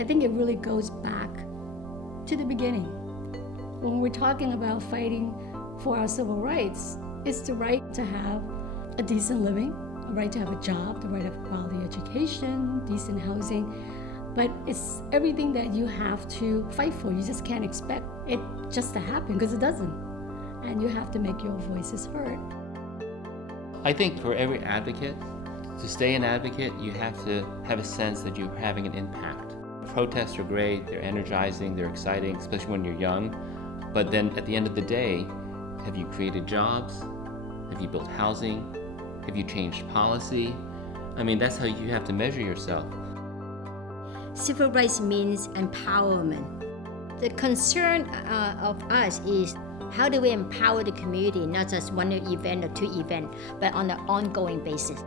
I think it really goes back to the beginning. When we're talking about fighting for our civil rights, it's the right to have a decent living, the right to have a job, the right to have quality education, decent housing. But it's everything that you have to fight for. You just can't expect it just to happen, because it doesn't. And you have to make your voices heard. I think for every advocate, to stay an advocate, you have to have a sense that you're having an impact. Protests are great, they're energizing, they're exciting, especially when you're young. But then at the end of the day, have you created jobs? Have you built housing? Have you changed policy? I mean, that's how you have to measure yourself. Civil rights means empowerment. The concern of us is how do we empower the community, not just one event or two events, but on an ongoing basis.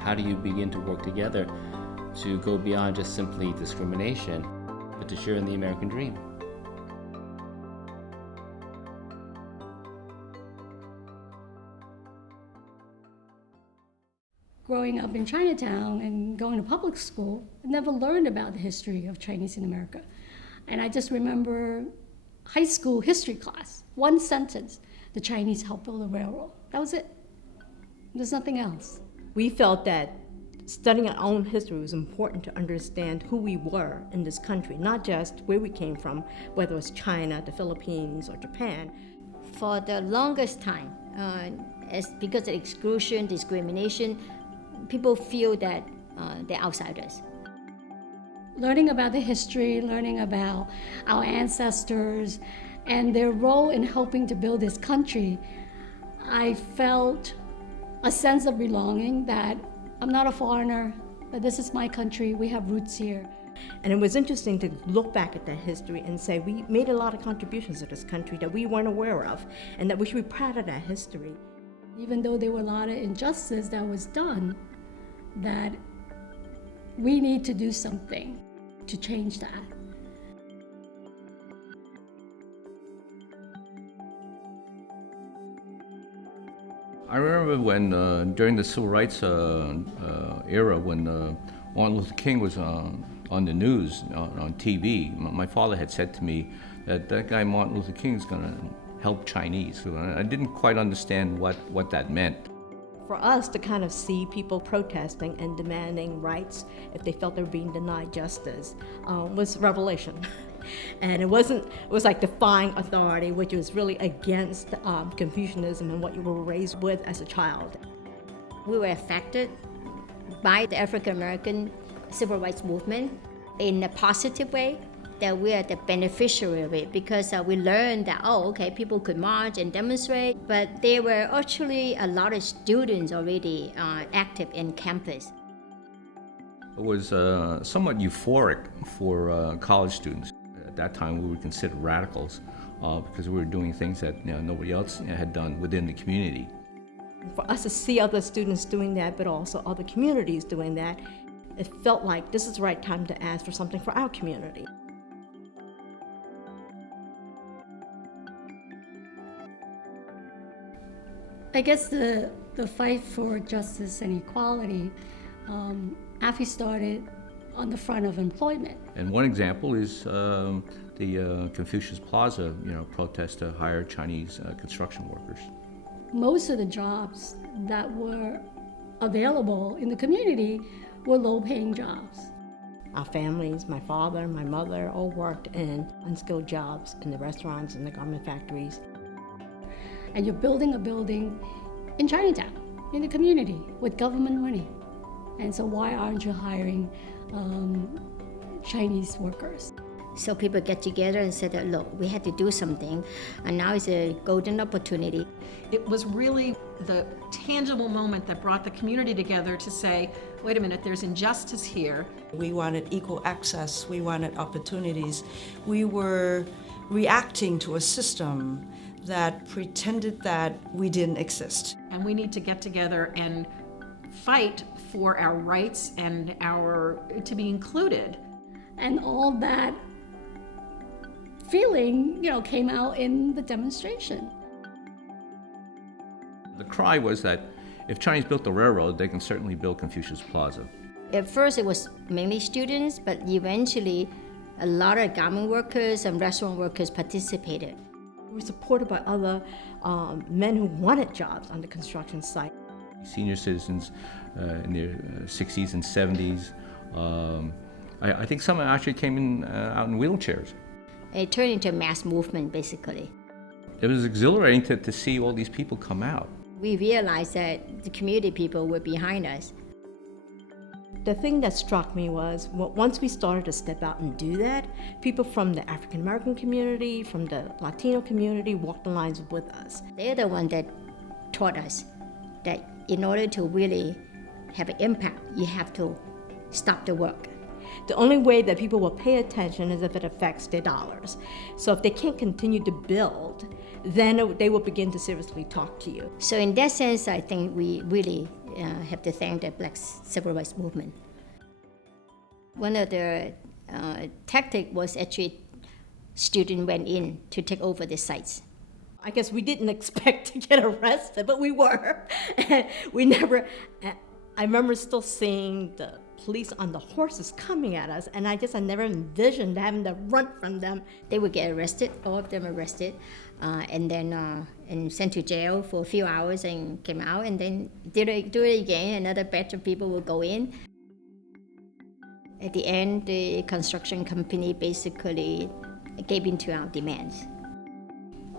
How do you begin to work together to go beyond just simply discrimination, but to share in the American dream? Growing up in Chinatown and going to public school, I never learned about the history of Chinese in America. And I just remember high school history class, one sentence, the Chinese helped build a railroad. That was it. There's nothing else. We felt that studying our own history was important to understand who we were in this country, not just where we came from, whether it was China, the Philippines, or Japan. For the longest time, because of exclusion, discrimination, people feel that they're outsiders. Learning about the history, learning about our ancestors and their role in helping to build this country, I felt a sense of belonging, that I'm not a foreigner, but this is my country, we have roots here. And it was interesting to look back at that history and say we made a lot of contributions to this country that we weren't aware of, and that we should be proud of that history. Even though there were a lot of injustice that was done, that we need to do something to change that. I remember when, during the civil rights era, when Martin Luther King was on the news, on TV, my father had said to me that guy Martin Luther King is going to help Chinese. So I didn't quite understand what that meant. For us to kind of see people protesting and demanding rights if they felt they were being denied justice was revelation. And it was like defying authority, which was really against Confucianism and what you were raised with as a child. We were affected by the African American civil rights movement in a positive way, that we are the beneficiary of it, because we learned that, people could march and demonstrate, but there were actually a lot of students already active in campus. It was somewhat euphoric for college students. At that time, we were considered radicals because we were doing things that nobody else had done within the community. For us to see other students doing that, but also other communities doing that, it felt like this is the right time to ask for something for our community. I guess the fight for justice and equality actually started on the front of employment. And one example is the Confucius Plaza, protest to hire Chinese construction workers. Most of the jobs that were available in the community were low-paying jobs. Our families, my father, my mother, all worked in unskilled jobs in the restaurants and the garment factories. And you're building a building in Chinatown, in the community, with government money. And so why aren't you hiring Chinese workers? So people get together and said, look, we had to do something, and now it's a golden opportunity. It was really the tangible moment that brought the community together to say, wait a minute, there's injustice here. We wanted equal access, we wanted opportunities. We were reacting to a system that pretended that we didn't exist. And we need to get together and fight for our rights and to be included. And all that feeling, came out in the demonstration. The cry was that if Chinese built the railroad, they can certainly build Confucius Plaza. At first, it was mainly students, but eventually, a lot of garment workers and restaurant workers participated. We were supported by other men who wanted jobs on the construction site. Senior citizens in their 60s and 70s. I think some actually came in out in wheelchairs. It turned into a mass movement, basically. It was exhilarating to see all these people come out. We realized that the community people were behind us. The thing that struck me was once we started to step out and do that, people from the African American community, from the Latino community walked the lines with us. They're the one that taught us that in order to really have an impact, you have to stop the work. The only way that people will pay attention is if it affects their dollars. So if they can't continue to build, then they will begin to seriously talk to you. So in that sense, I think we really have to thank the Black Civil Rights Movement. One of the tactics was actually students went in to take over the sites. I guess we didn't expect to get arrested, but we were. We never, I remember still seeing the police on the horses coming at us, and I never envisioned having to run from them. They would get arrested, all of them arrested, and then and sent to jail for a few hours and came out, and then do it again. Another batch of people would go in. At the end, the construction company basically gave in to our demands.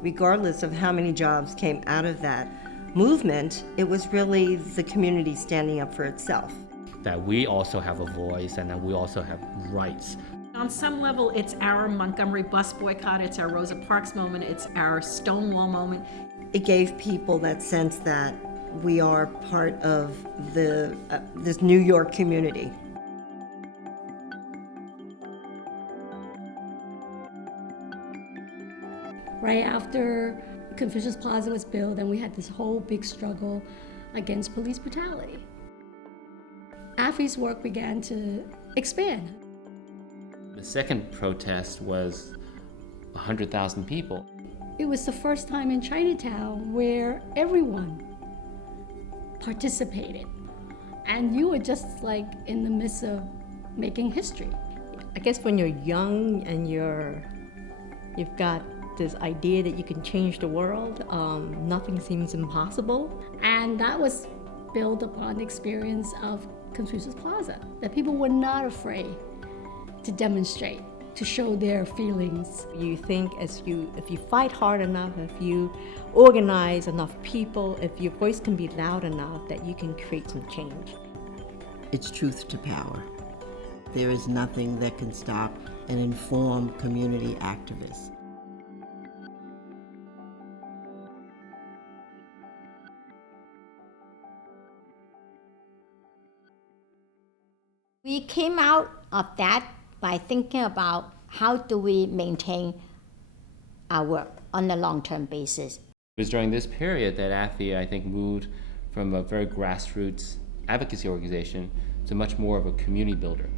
Regardless of how many jobs came out of that movement, it was really the community standing up for itself. That we also have a voice and that we also have rights. On some level, it's our Montgomery bus boycott, it's our Rosa Parks moment, it's our Stonewall moment. It gave people that sense that we are part of this New York community. Right after Confucius Plaza was built, and we had this whole big struggle against police brutality. AFI's work began to expand. The second protest was 100,000 people. It was the first time in Chinatown where everyone participated. And you were just like in the midst of making history. I guess when you're young and you've got this idea that you can change the world, nothing seems impossible. And that was built upon the experience of Confucius Plaza, that people were not afraid to demonstrate, to show their feelings. You think if you fight hard enough, if you organize enough people, if your voice can be loud enough, that you can create some change. It's truth to power. There is nothing that can stop an informed community activist. We came out of that by thinking about how do we maintain our work on a long-term basis. It was during this period that AFI, I think, moved from a very grassroots advocacy organization to much more of a community builder.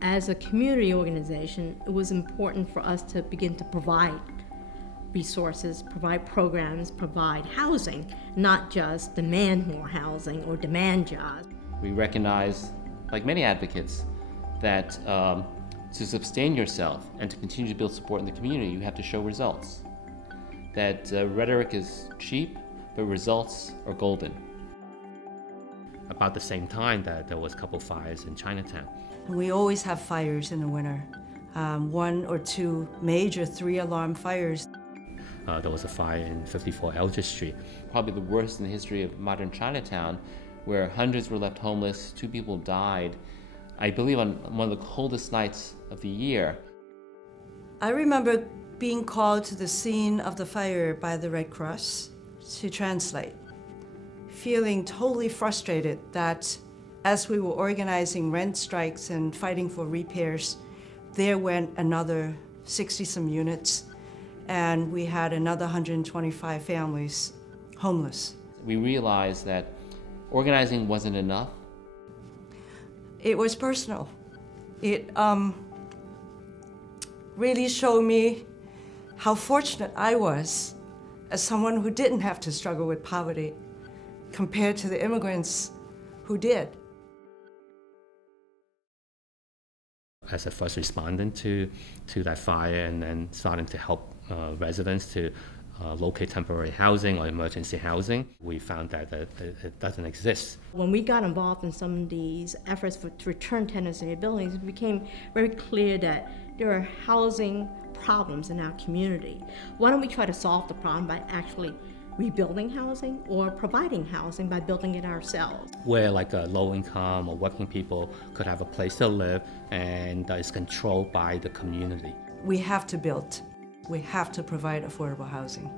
As a community organization, it was important for us to begin to provide resources, provide programs, provide housing, not just demand more housing or demand jobs. We recognize, like many advocates, that to sustain yourself and to continue to build support in the community, you have to show results. That rhetoric is cheap, but results are golden. About the same time that there was a couple fires in Chinatown. We always have fires in the winter. 1 or 2 major 3-alarm fires. There was a fire in 54 Eldridge Street. Probably the worst in the history of modern Chinatown, where hundreds were left homeless, 2 people died, I believe on one of the coldest nights of the year. I remember being called to the scene of the fire by the Red Cross to translate, feeling totally frustrated that as we were organizing rent strikes and fighting for repairs, there went another 60-some units, and we had another 125 families homeless. We realized that organizing wasn't enough. It was personal. It really showed me how fortunate I was as someone who didn't have to struggle with poverty compared to the immigrants who did. as a first respondent to that fire, and then starting to help residents to locate temporary housing or emergency housing. We found that it doesn't exist. When we got involved in some of these efforts to return tenants to their buildings, it became very clear that there are housing problems in our community. Why don't we try to solve the problem by actually rebuilding housing or providing housing by building it ourselves? Where like low income or working people could have a place to live and is controlled by the community. We have to build. We have to provide affordable housing.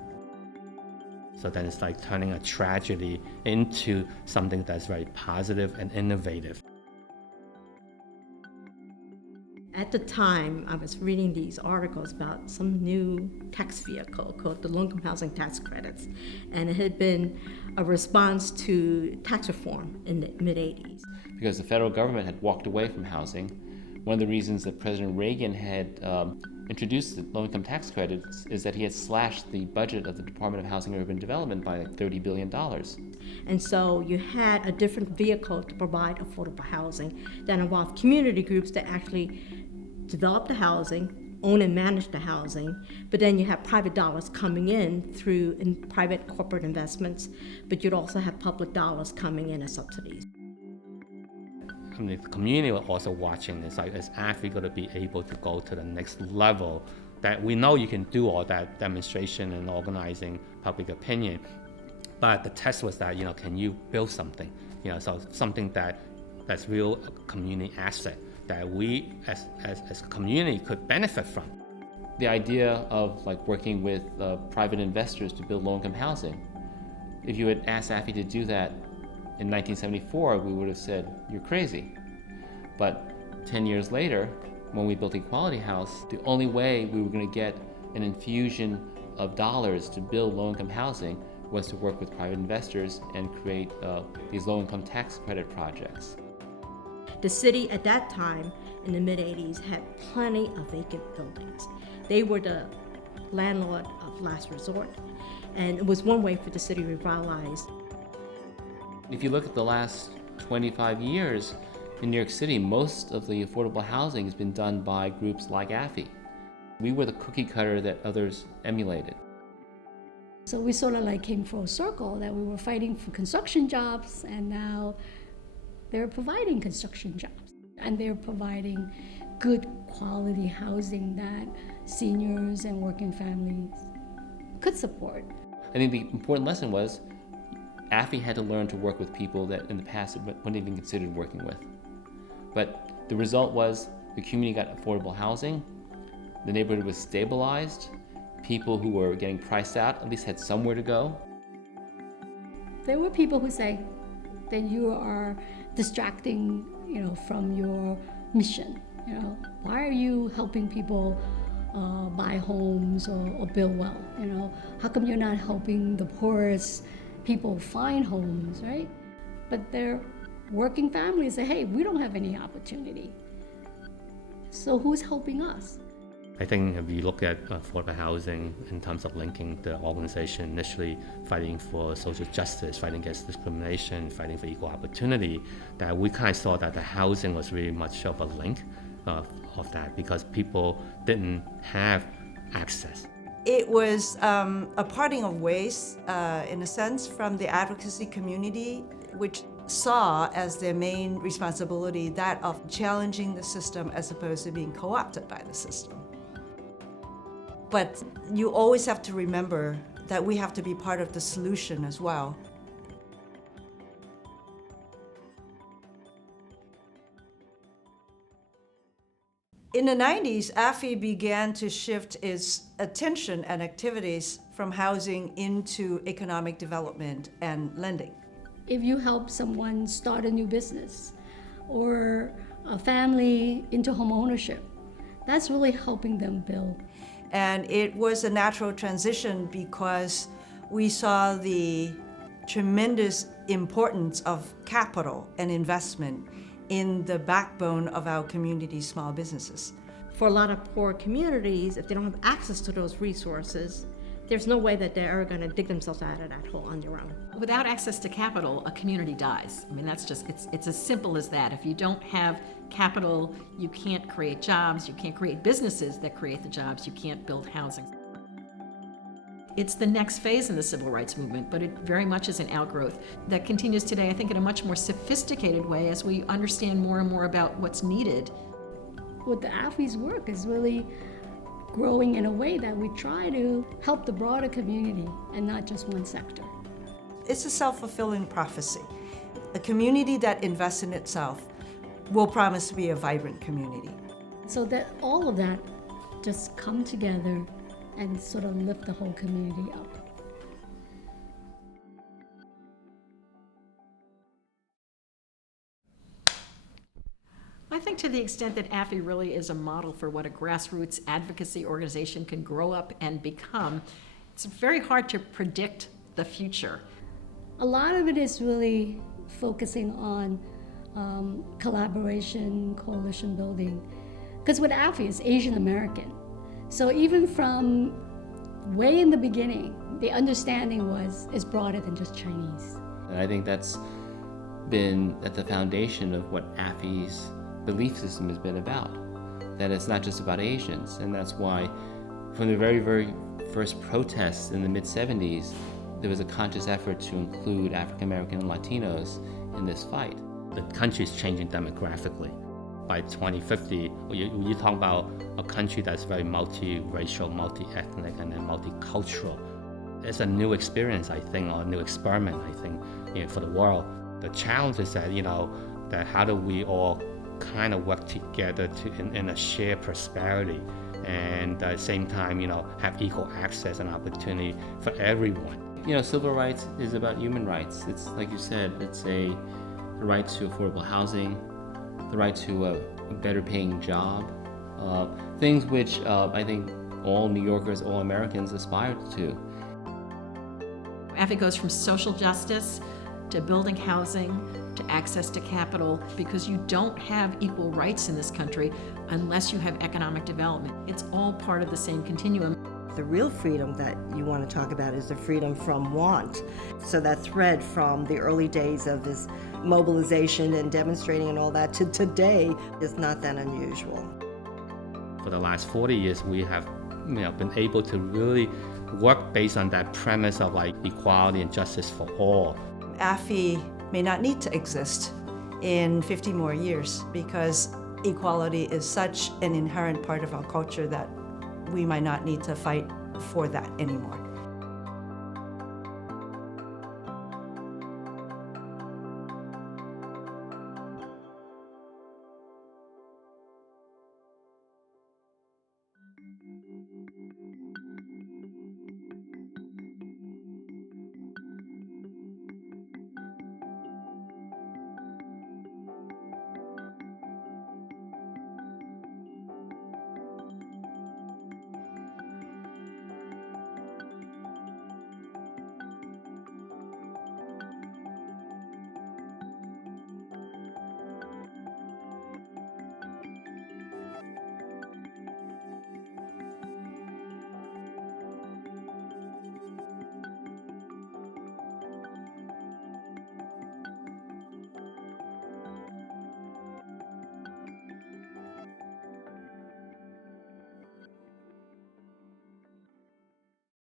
So then it's like turning a tragedy into something that's very positive and innovative. At the time, I was reading these articles about some new tax vehicle called the low-income housing tax credits, and it had been a response to tax reform in the mid-'80s. Because the federal government had walked away from housing. One of the reasons that President Reagan had introduced the low-income tax credits is that he had slashed the budget of the Department of Housing and Urban Development by like $30 billion. And so you had a different vehicle to provide affordable housing that involved community groups that actually develop the housing, own and manage the housing, but then you have private dollars coming in through private corporate investments, but you'd also have public dollars coming in as subsidies. I mean, the community was also watching this, like, is AFI going to be able to go to the next level? That we know you can do all that demonstration and organizing public opinion, but the test was that, can you build something? So something that's real community asset that we as a community could benefit from. The idea of like working with private investors to build low-income housing. If you had asked AFI to do that in 1974, we would have said, you're crazy. But 10 years later, when we built Equality House, the only way we were going to get an infusion of dollars to build low-income housing was to work with private investors and create these low-income tax credit projects. The city at that time, in the mid-'80s, had plenty of vacant buildings. They were the landlord of last resort, and it was one way for the city to revitalize. If you look at the last 25 years, in New York City, most of the affordable housing has been done by groups like AFI. We were the cookie cutter that others emulated. So we sort of like came full circle, that we were fighting for construction jobs, and now they're providing construction jobs. And they're providing good quality housing that seniors and working families could support. I think the important lesson was AFI had to learn to work with people that in the past it wouldn't even considered working with. But the result was the community got affordable housing, the neighborhood was stabilized, people who were getting priced out at least had somewhere to go. There were people who say that you are distracting, from your mission. Why are you helping people buy homes or build wealth? How come you're not helping the poorest people find homes, right? But they're working families say, hey, we don't have any opportunity. So who's helping us? I think if you look at affordable housing in terms of linking the organization initially fighting for social justice, fighting against discrimination, fighting for equal opportunity, that we kind of saw that the housing was really much of a link of that because people didn't have access. It was a parting of ways, in a sense, from the advocacy community, which saw as their main responsibility that of challenging the system as opposed to being co-opted by the system. But you always have to remember that we have to be part of the solution as well. In the 90s, AFI began to shift its attention and activities from housing into economic development and lending. If you help someone start a new business or a family into home ownership, that's really helping them build. And it was a natural transition because we saw the tremendous importance of capital and investment in the backbone of our community's small businesses. For a lot of poor communities, if they don't have access to those resources, there's no way that they're going to dig themselves out of that hole on their own. Without access to capital, a community dies. I mean, that's just, it's as simple as that. If you don't have capital, you can't create jobs, you can't create businesses that create the jobs, you can't build housing. It's the next phase in the civil rights movement, but it very much is an outgrowth that continues today, I think, in a much more sophisticated way as we understand more and more about what's needed. What the AFI's work is really growing in a way that we try to help the broader community and not just one sector. It's a self-fulfilling prophecy. A community that invests in itself will promise to be a vibrant community. So that all of that just come together and sort of lift the whole community up. I think to the extent that AFI really is a model for what a grassroots advocacy organization can grow up and become, it's very hard to predict the future. A lot of it is really focusing on collaboration, coalition building. Because what AFI is Asian American. So even from way in the beginning, the understanding is broader than just Chinese. And I think that's been at the foundation of what AFI's belief system has been about. That it's not just about Asians, and that's why from the very, very first protests in the mid-70s, there was a conscious effort to include African American and Latinos in this fight. The country is changing demographically. By 2050, you talk about a country that's very multiracial, multi-ethnic, and then multicultural. It's a new experience, I think, or a new experiment, I think, for the world. The challenge is that, that how do we all kind of work together in a shared prosperity, and at the same time, have equal access and opportunity for everyone. Civil rights is about human rights. It's like you said, it's the right to affordable housing, the right to a better paying job, things which I think all New Yorkers, all Americans aspire to. AFI goes from social justice to building housing to access to capital, because you don't have equal rights in this country unless you have economic development. It's all part of the same continuum. The real freedom that you want to talk about is the freedom from want. So that thread from the early days of this mobilization and demonstrating and all that to today is not that unusual. For the last 40 years, we have been able to really work based on that premise of equality and justice for all. AFI may not need to exist in 50 more years because equality is such an inherent part of our culture that we might not need to fight for that anymore.